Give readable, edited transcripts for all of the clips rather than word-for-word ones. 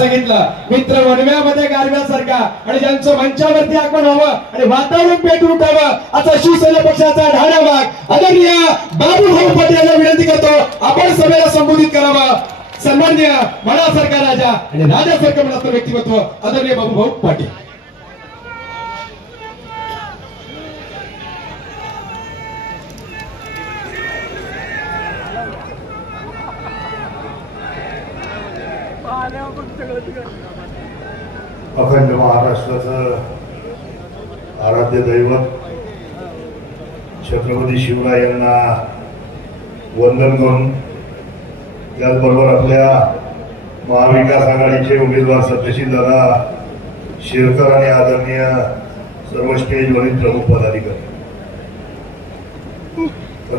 सांगितलं, मित्र वनव्यामध्ये गारव्यासारखा आणि ज्यांचं मंचावरती आगमन व्हावं आणि वातावरण पेटून उठावं असा शिवसेना पक्षाचा ढाढावाग आदरणीय बाबूभाऊ पाटील यांना विनंती करतो, आपण सभेला संबोधित करावं. सन्माननीय मनासारखा राजा आणि राजासारखं मनाचं व्यक्तिमत्व आदरणीय बाबूभाऊ पाटील. अखंड महाराष्ट्राचं आराध्य दैवत छत्रपती शिवराय यांना वंदन करून त्याचबरोबर आपल्या महाविकास आघाडीचे उमेदवार सत्यशील दादा शिरकर आणि आदरणीय सर्व स्टेजवरील प्रमुख पदाधिकारी,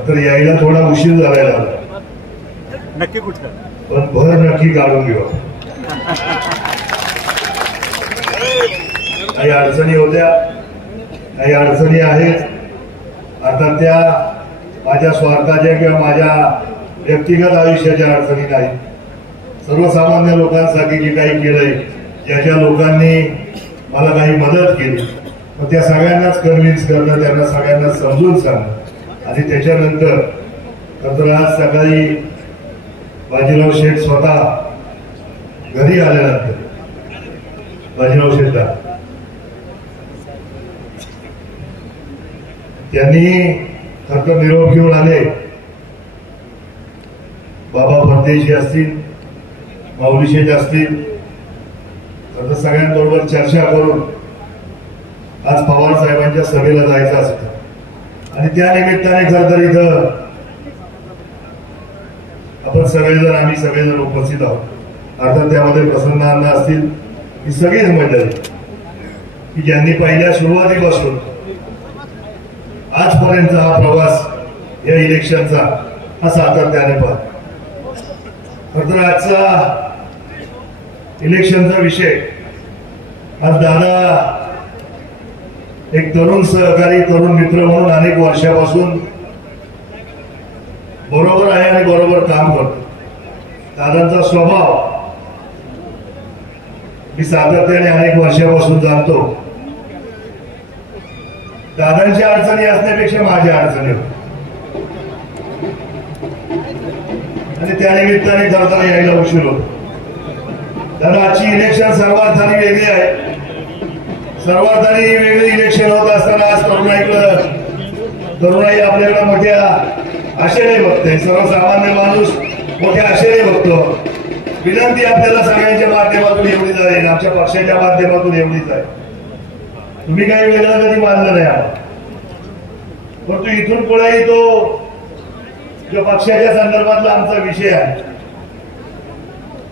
तर यायला थोडा उशीर झालेला नक्की कुठलं पण भर नक्की काढून घेऊ. काही अडचणी होत्या, काही अडचणी आहेत. आता त्या माझ्या स्वार्थाच्या किंवा माझ्या व्यक्तिगत आयुष्याच्या अडचणी नाही, सर्वसामान्य लोकांसाठी जे काही केलंय, ज्या लोकांनी मला काही मदत केली, मग त्या सगळ्यांनाच कन्व्हिन्स करणं, त्यांना सगळ्यांना समजून सांगणं. आणि त्याच्यानंतर तर आज सकाळी बाजीराव शेठ स्वतः घरी आल्यानंतर बाजीराव शेठला त्यांनी खरं निरोप घेऊन आले. बाबा परदेशी असतील, माऊली शेठ असतील, तर सगळ्यांबरोबर चर्चा करून आज पवार साहेबांच्या सभेला जायचं असतं आणि त्या निमित्ताने खरं तर इथं आपण सगळेजण, आम्ही सगळेजण उपस्थित आहोत. अर्थात त्यामध्ये प्रसन्न अण्णा असतील, ही सगळीच मंडळी की ज्यांनी पहिल्या सुरुवातीपासून आजपर्यंत हा प्रवास या इलेक्शनचा हा सातत्याने पाहतो. तर आजचा इलेक्शनचा विषय, आज दादा एक तरुण सहकारी, तरुण मित्र म्हणून अनेक वर्षापासून बरोबर आहे आणि बरोबर काम करतो. दादांचा स्वभाव मी सातत्याने अनेक वर्षापासून जाणतो. दादांच्या अडचणी असण्यापेक्षा माझ्या अडचणी होत्या आणि त्या निमित्ताने खरं तर यायला उशीर होतो. दादा, आजची इलेक्शन सर्वार्थाने वेगळी आहे. सर्वार्थाने वेगळी इलेक्शन होत असताना आज तरुणाई आपल्याकडे मोठ्या आशेने बघते, सर्वसामान्य माणूस मोठ्या आशेने बघतो. विनंती आपल्याला सगळ्यांच्या माध्यमातून एवढीच आहे, आमच्या पक्षाच्या माध्यमातून एवढीच आहे, तुम्ही काही वेगळं कधी मानलं नाही आम्हाला, परंतु इथून पुढे तो जो पक्षाच्या संदर्भातला आमचा विषय आहे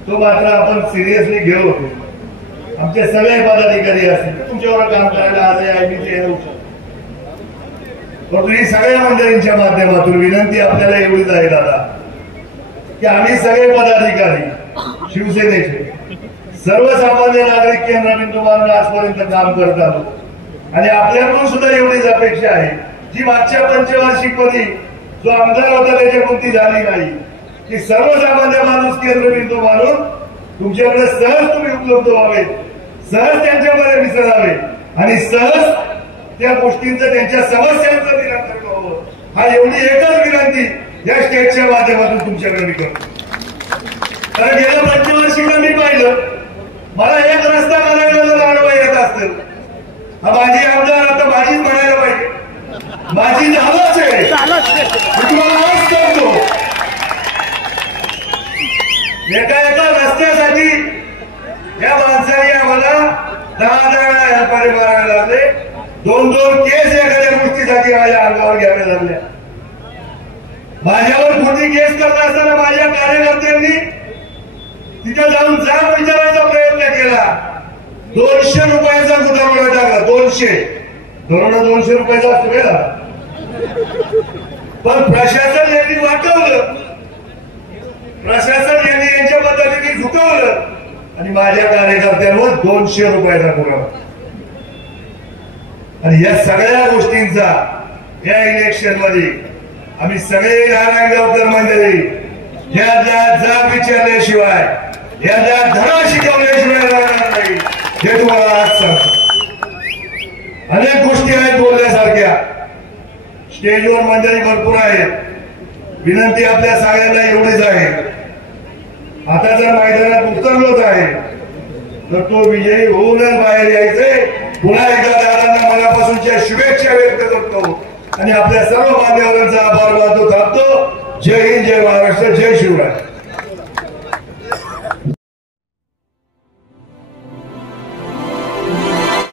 तो मात्र आपण सिरियसली घेऊ. आमचे सगळे पदाधिकारी असतील, तुमच्यावर काम करायला आज येऊ शकतो, परंतु ही सगळ्या मंडळींच्या माध्यमातून विनंती आपल्याला एवढीच आहे दादा, की आम्ही सगळे पदाधिकारी शिवसेनेचे सर्वसामान्य नागरिक केंद्रबिंदू मानून आजपर्यंत काम करत आलो आणि आपल्याकडून सुद्धा एवढीच अपेक्षा आहे जी मागच्या पंचवार्षिकमध्ये जो आमदार होता त्याच्याकडून ती झाली नाही, की सर्वसामान्य माणूस केंद्रबिंदू मानून तुमच्याकडे सहज तुम्ही उपलब्ध व्हावे, सहज त्यांच्यामध्ये मिसळावे आणि सहज त्या गोष्टींचं, त्यांच्या समस्यांचं निराकरण व्हावं. हा एवढी एकच विनंती या स्टेटच्या माध्यमातून तुमच्याकडे मी करतो. कारण गेल्या पंचवार्षिकला मी पाहिलं, मला एक रस्ता करायला जर आडवा येत असतं, हा माझी आमदार आता माझीच म्हणायला पाहिजे, माझी झालंच आहे, तुम्हाला आज करतो. एका रस्त्यासाठी या माणसाने आम्हाला 10,000 वेळा हेल्पारे मारायला लागले, 2-2 केस एखाद्या गोष्टीसाठी माझ्या अंगावर घ्याव्या लागल्या. माझ्यावर खोटी केस करत असताना माझ्या कार्यकर्त्यांनी तिथे जाऊन जाब विचारायचा प्रयत्न केला. 200 रुपयाचा गुन्हा टाकला. 200 दरोडा 200 रुपयाचा असतो का? पण प्रशासन यांनी वाटवलं, प्रशासन यांनी यांच्या पद्धतीने झुकवलं आणि माझ्या कार्यकर्त्यांवर 200 रुपयाचा गुन्हा. आणि या सगळ्या गोष्टींचा या इलेक्शन मध्ये आम्ही सगळे नारायणगावकर मंडळी या जाब विचारल्याशिवाय यांना धडा शिकवल्याशिवाय राहणार नाही हे तुम्हाला आज सांगतो. अनेक गोष्टी आहेत बोलण्यासारख्या. स्टेजवर मंडळी भरपूर आहेत. विनंती आपल्या सगळ्यांना एवढीच आहे, आता जर मैदानात उतरलोच आहे तर तो विजयी होऊनच बाहेर यायचंय. पुन्हा एकदा दादांना मनापासूनच्या शुभेच्छा व्यक्त करतो आणि आपल्या सर्व मान्यवरांचा आभार मानतो. थांबतो. जय हिंद, जय महाराष्ट्र, जय शिवराय.